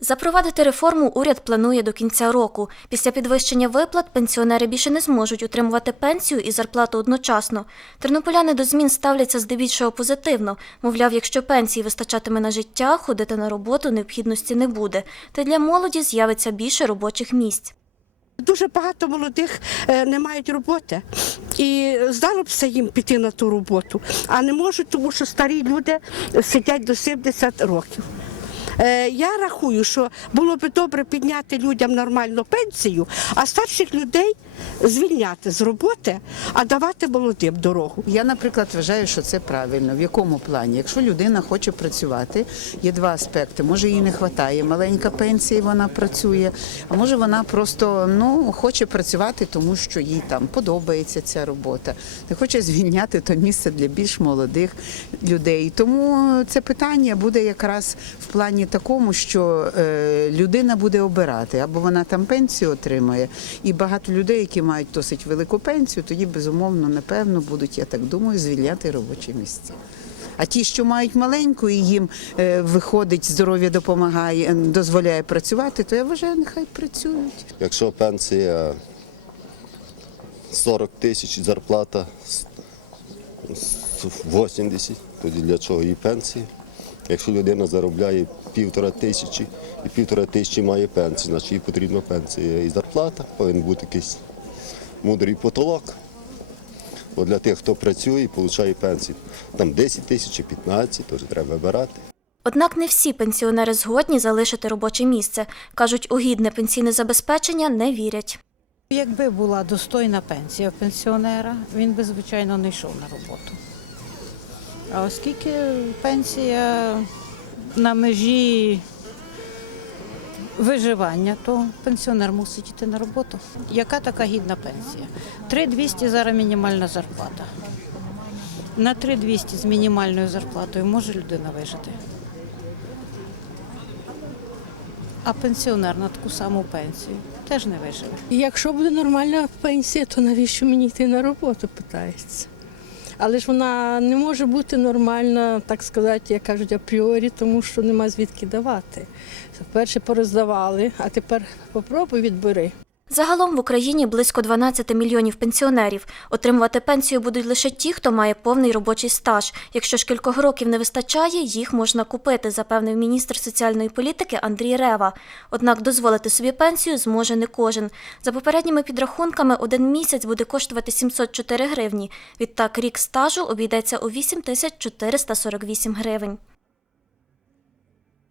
Запровадити реформу уряд планує до кінця року. Після підвищення виплат пенсіонери більше не зможуть утримувати пенсію і зарплату одночасно. Тернополяни до змін ставляться здебільшого позитивно. Мовляв, якщо пенсії вистачатиме на життя, ходити на роботу необхідності не буде. Та для молоді з'явиться більше робочих місць. Дуже багато молодих е, не мають роботи. І здалося їм піти на ту роботу, а не можуть, тому що старі люди сидять до 70 років. Е, Я рахую, що було б добре підняти людям нормальну пенсію, а старших людей звільняти з роботи, а давати молодим дорогу. Я, наприклад, вважаю, що це правильно. В якому плані? Якщо людина хоче працювати, є два аспекти. Може, їй не вистачає маленька пенсія, вона працює, а може вона просто ну хоче працювати, тому що їй там подобається ця робота. Не хоче звільняти то місце для більш молодих людей. Тому це питання буде якраз в плані такому, що е, людина буде обирати, або вона там пенсію отримає, і багато людей, які мають досить велику пенсію, тоді безумовно, напевно, будуть, я так думаю, звільняти робочі місця. А ті, що мають маленьку, і їм е, виходить, здоров'я допомагає, дозволяє працювати, то я вважаю, нехай працюють. Якщо пенсія 40 тисяч, зарплата с- с- 80, тоді для чого їй пенсія? Якщо людина заробляє півтора тисячі і півтора тисячі має пенсію, значить їй потрібна пенсія і зарплата, повинен бути якийсь мудрий потолок. Бо для тих, хто працює і отримує пенсію, там 10 тисяч, 15, то треба вибирати. Однак не всі пенсіонери згодні залишити робоче місце. Кажуть, у гідне пенсійне забезпечення не вірять. Якби була достойна пенсія пенсіонера, він би, звичайно, не йшов на роботу. А оскільки пенсія на межі виживання, то пенсіонер мусить йти на роботу. Яка така гідна пенсія? 3200 зараз мінімальна зарплата. На 3200 з мінімальною зарплатою може людина вижити. А пенсіонер на таку саму пенсію теж не виживе. Якщо буде нормальна пенсія, то навіщо мені йти на роботу, питається. Але ж вона не може бути нормальна, так сказати, як кажуть, апріорі, тому що нема звідки давати. Вперше пороздавали, а тепер попробуй відбери. Загалом в Україні близько 12 мільйонів пенсіонерів. Отримувати пенсію будуть лише ті, хто має повний робочий стаж. Якщо ж кількох років не вистачає, їх можна купити, запевнив міністр соціальної політики Андрій Рева. Однак дозволити собі пенсію зможе не кожен. За попередніми підрахунками, один місяць буде коштувати 704 гривні. Відтак рік стажу обійдеться у 8448 гривень.